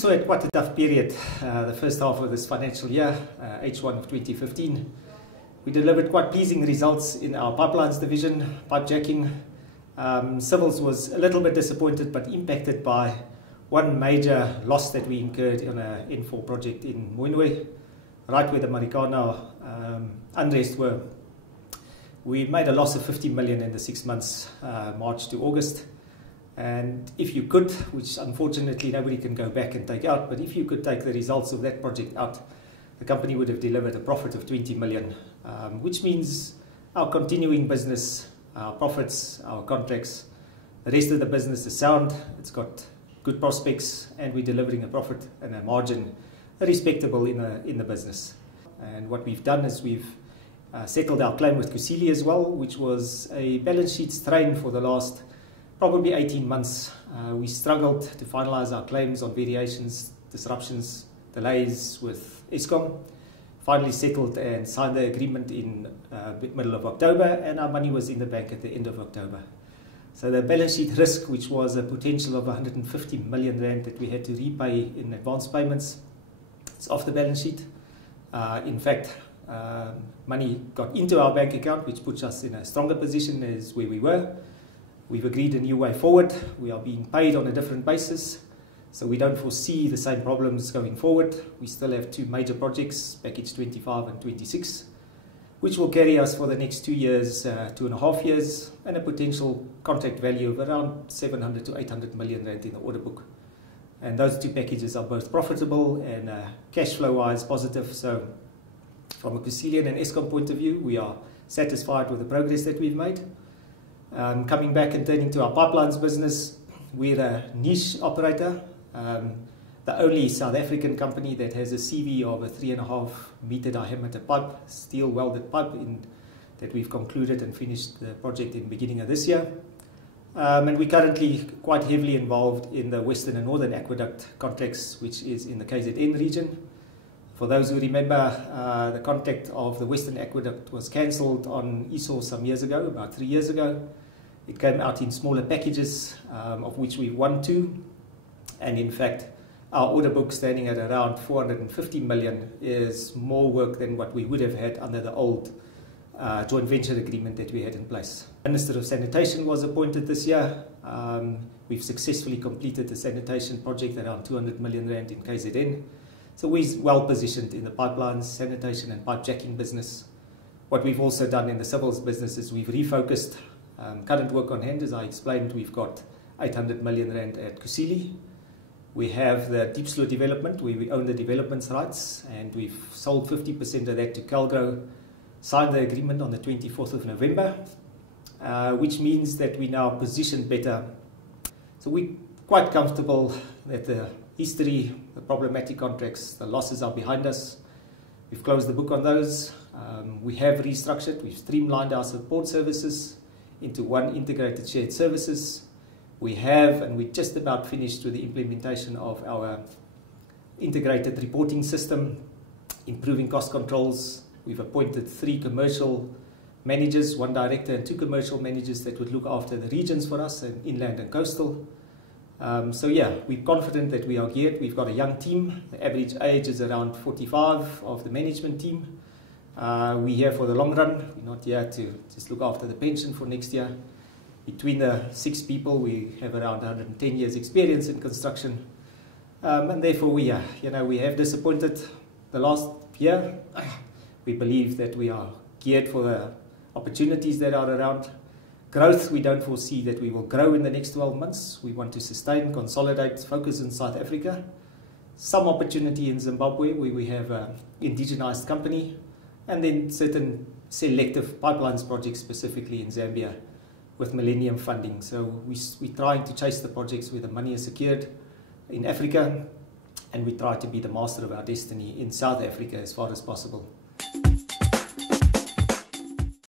Esor had quite a tough period the first half of this financial year, H1 of 2015. We delivered quite pleasing results in our pipelines division, pipe jacking. Civils was a little bit disappointed but impacted by one major loss that we incurred on a N4 project in Moinwe, right where the Marikana unrest were. We made a loss of 50 million in the 6 months, March to August. And if you could, which unfortunately nobody can go back and take out, but if you could take the results of that project out, the company would have delivered a profit of 20 million, which means our continuing business, our profits, our contracts, the rest of the business is sound, it's got good prospects, and we're delivering a profit and a margin respectable in the business. And what we've done is we've settled our claim with Kusile as well, which was a balance sheet strain for the last probably 18 months. We struggled to finalize our claims on variations, disruptions, delays with Eskom. Finally settled and signed the agreement in middle of October, and our money was in the bank at the end of October. So the balance sheet risk, which was a potential of 150 million rand that we had to repay in advance payments, it's off the balance sheet. In fact, money got into our bank account, which puts us in a stronger position as where we were. We've agreed a new way forward. We are being paid on a different basis, so we don't foresee the same problems going forward. We still have two major projects, package 25 and 26, which will carry us for the next 2 years, 2.5 years, and a potential contract value of around 700 to 800 million rand in the order book. And those two packages are both profitable and cash flow wise positive. So from a Kusile and Eskom point of view, we are satisfied with the progress that we've made. Coming back and turning to our pipelines business, we're a niche operator, the only South African company that has a CV of a 3.5 meter diameter pipe, steel welded pipe, that we've concluded and finished the project in the beginning of this year. And we're currently quite heavily involved in the Western and Northern Aqueduct contracts, which is in the KZN region. For those who remember, the contract of the Western Aqueduct was cancelled on Esor some years ago, about 3 years ago. It came out in smaller packages, of which we won 2. And in fact, our order book standing at around 450 million is more work than what we would have had under the old joint venture agreement that we had in place. Minister of Sanitation was appointed this year. We've successfully completed the sanitation project around 200 million rand in KZN. So we're well positioned in the pipelines, sanitation and pipe jacking business. What we've also done in the civils business is we've refocused current work on hand. As I explained, we've got 800 million rand at Kusile. We have the Deep Slow development where we own the development rights, and we've sold 50% of that to Calgro, signed the agreement on the 24th of November, which means that we now positioned better. So we're quite comfortable that the history, the problematic contracts, the losses are behind us. We've closed the book on those. We have restructured, we've streamlined our support services into one integrated shared services. We have, and we're just about finished with the implementation of our integrated reporting system, improving cost controls. We've appointed 3 commercial managers, 1 director and 2 commercial managers that would look after the regions for us, and inland and coastal. So yeah, we're confident that we are geared. We've got a young team. The average age is around 45 of the management team. We're here for the long run. We're not here to just look after the pension for next year. Between the 6 people, we have around 110 years experience in construction. And therefore we have disappointed the last year. We believe that we are geared for the opportunities that are around. Growth, we don't foresee that we will grow in the next 12 months. We want to sustain, consolidate, focus in South Africa. Some opportunity in Zimbabwe where we have an indigenized company, and then certain selective pipelines projects specifically in Zambia with Millennium funding. So we're trying to chase the projects where the money is secured in Africa, and we try to be the master of our destiny in South Africa as far as possible.